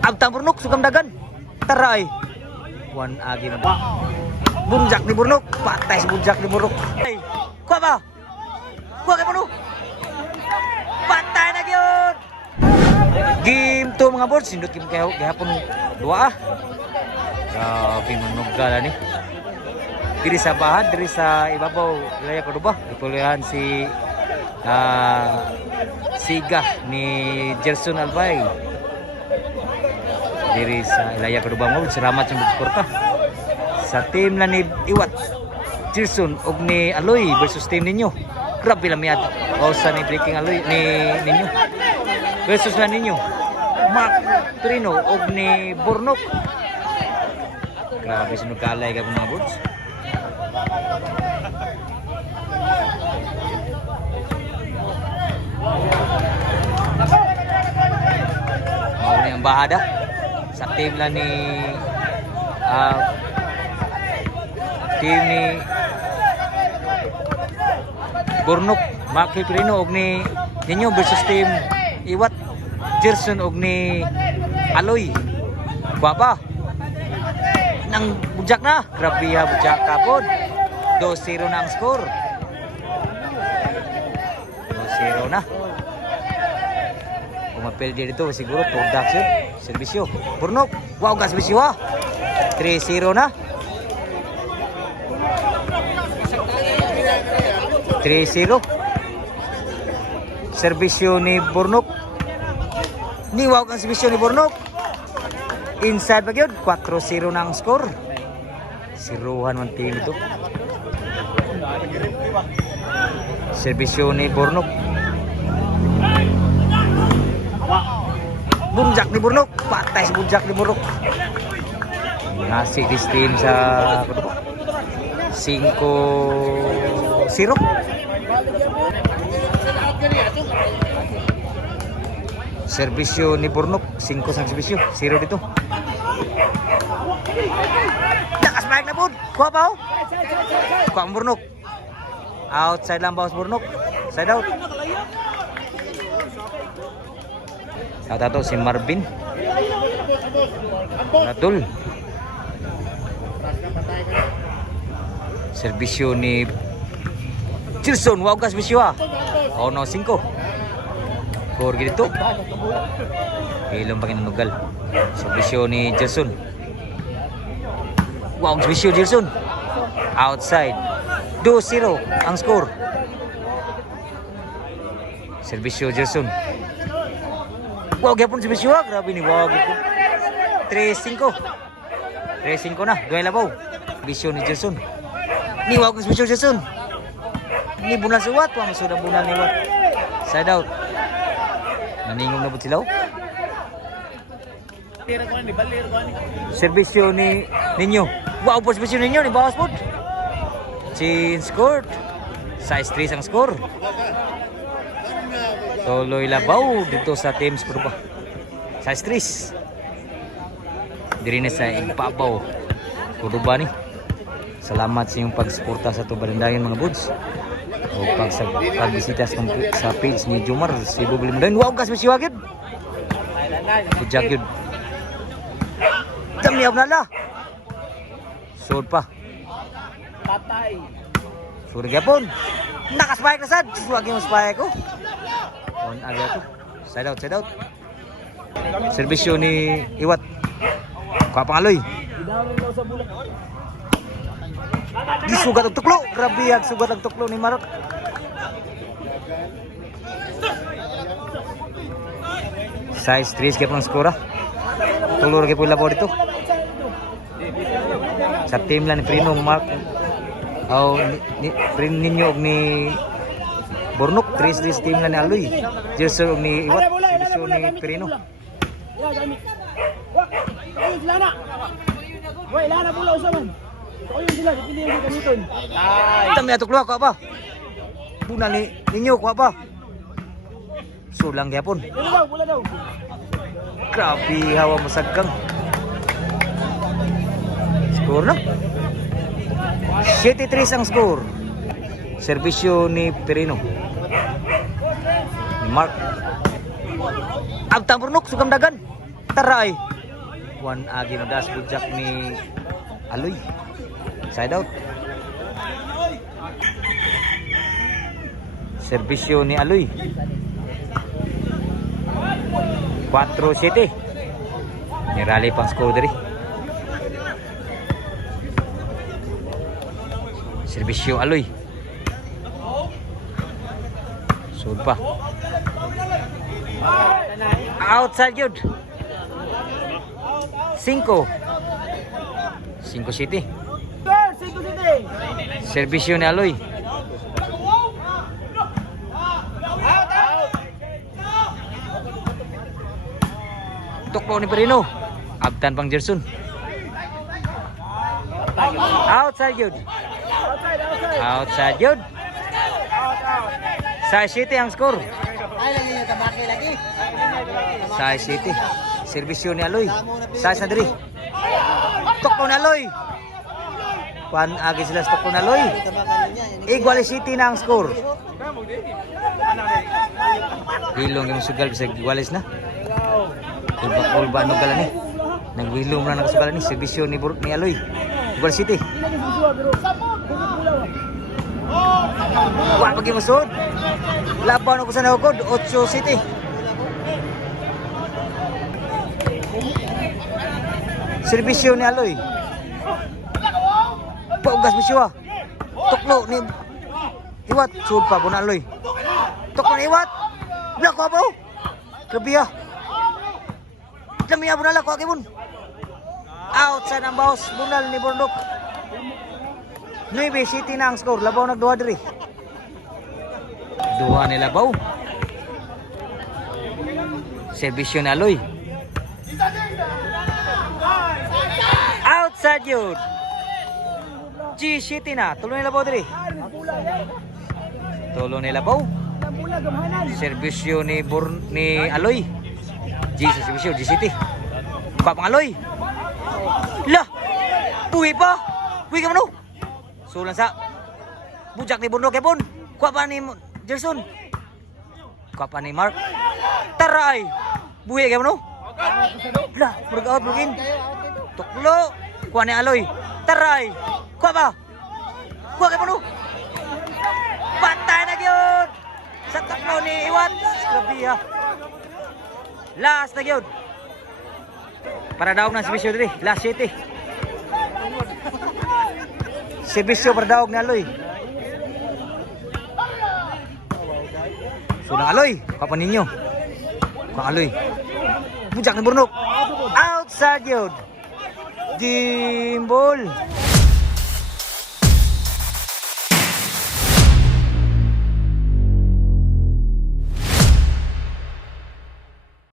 Abtang Burnok, sugam dagan. Taray. Wan agi man. Bunjak ni Burnok. Patay si bunjak ni Burnok. Ay, kuha ba? Kuha kay Burnok. Patay na gyud. Game to mga boss. Sindot kim kayo gihapon dua ah. Grabe manugala ni. Diri sa bahan, diri sa ibabaw Ilaya Cordova. Ipulihan si Siga ni Gerson Albay. Diri sa Ilaya Cordova mo, salamat sa suporta. Sa team na ni Iwat, Gerson og ni Aloy versus team ninyo. Grabe lang miyad. O sa ni Breaking Aloy ni ninyo. Versus na ninyo. Mark Trino og ni Burnok. Grabe sunod kalay ka mga boards. Mau yang bahada sa team lang ni team ni Burnok, Maki Prino og ni ninyo versus team Iwat, Gerson og ni Aloy. Kuha nang bujak na. Grabe ha, bujak kapon. 2-0 na ang score. 2-0 na. Kumapel dia dito siguro production, serbisyo. Burnok, wow ka serbisyo ha. 3-0 na. 3-0. Serbisyo ni Burnok. Ni wow ka serbisyo ni Burnok. Inside ba yun? 4-0 na ang score. Siruhan man team ito. Serbisyo ni Burnok. Bunjak ni Burnok. Patay si bunjak ni Burnok. Nasi this team sa 5-0. Serbisyo ni Burnok 5 sang serbisyo 0 dito. Dakas baik na pud. Kuha pa oh. Kuha ang Burnok. Outside lang bawas Burnok. Side out. Tato si Marvin. Ratul. Serbisyo ni Gerson. Wow ka serbisyo ah. Oh no 5. Skor gitu. Ilong pangin nugal. Serbisyo ni Gerson. Wow, serbisyo Gerson. Outside. 2-0 ang skor. Serbisyo Gerson. Wow, gapon serbisyo. Grabe ni wow gitu. 3-5. 3-5 na. Duay labaw. Serbisyo ni Gerson. Ni wow ka serbisyo Gerson. Ni bunal suwat. Wow, sudah bunal ni wat. Side out. Naningong na ba sila? Serbisyo ni ninyo. Wow po serbisyo ninyo ni bawas po. Change court. Size 3 ang score. Tuloy labaw dito sa teams Cordova. Size 3. Diri na sa ibabaw Cordova ni. Salamat sa inyong pagsuporta sa tubalandayan mga buds. O pagbisita sa page ni Jomar si Bubli Mundain. Wow kas si wagid. Kujak yun. Dami ab nala. Sud pa. Patay. Sud gapon. Nakaspike na sad. Wagi mo spike ko. On aga to. Side out, side out. Serbisyo ni Iwat. Kapangaloy. Disugat ang tuklo. Grabe ang sugat ang tuklo ni Marok. Size 3 kaya pang skora. Tulur kaya po labaw dito. Sa team lang ni Prino Mark. Prino ninyo og ni Burnok. 3 team lang ni Aloy. Gerson og ni Iwat. Serbisyo ni Prino. Wala na pula usaman. Ayun sila, dipili yung gamiton. Tami ato kluha, kuha pa. Buna ni ninyo, kuha pa. Sulang gyapon. Bula daw. Grabe, hawa masagkang. Score na. 7-3 ang score. Serbisyo ni Perino. Ni Mark. Abtang Burnok, sugam dagan. Taray. One agi madas bujak ni Aloy. Side out. Serbisyo ni Aloy. 4-7. Ni rally pang score diri. Serbisyo Aloy. Sud pa. Outside yun. 5 City. Serbisyo ni Aloy. Tuklo ni Perino. Abtan pang Gerson. Outside yun. Outside yun. Sa City ang score. Sa City. Serbisyo ni Aloy. Sa Sandri. Tuklo ni Aloy. Kuan agi sila sa tuklo ni Aloy. Igual City na ang score. Hilong yung sugal bisa igualis na. Ulba no gala ni. Nagwilom na nakasugalan ni serbisyo ni Aloy. Igual City. Wa pagi masud. Laban ko sa nahugod 8 City. Serbisyo ni Aloy. Paugas bisyo. Tuklo ni Iwat sud pa buna Aloy. Tuklo ni Iwat. Blak ko bro. Grabe ah. Lamiya bunal ako akibun. Outside ang boss. Bunal ni Bordok. 9 City na ang score. Labaw nagduha diri. Duha ni Labaw. Serbisyo ni Aloy. Outside yun. G City na. Tulo ni Labaw diri. Tulo ni Labaw. Serbisyo ni Aloy. G serbisyo G City. Buka pang Aloy. Lah. Buhi pa. Buhi ka mo no. Sulan sa bujak ni Bundok kay pun. Kuha pa ni Gerson. Kuha pa ni Mark. Taray. Buhi ka mo no. Lah, break-out login. Tuklo. Kuha ni Aloy. Taray. Kuha pa. Kuha ka mo no. Patay na gyud. Sa tuklo ni Iwat. Grabe ha. Last na gyud. Para daog ng serbisyo diri. Last City. Serbisyo para daog ni Aloy. Sunang Aloy. Papa ninyo. Kang Aloy. Bujak ni Burnok. Outside yun. Dimbol.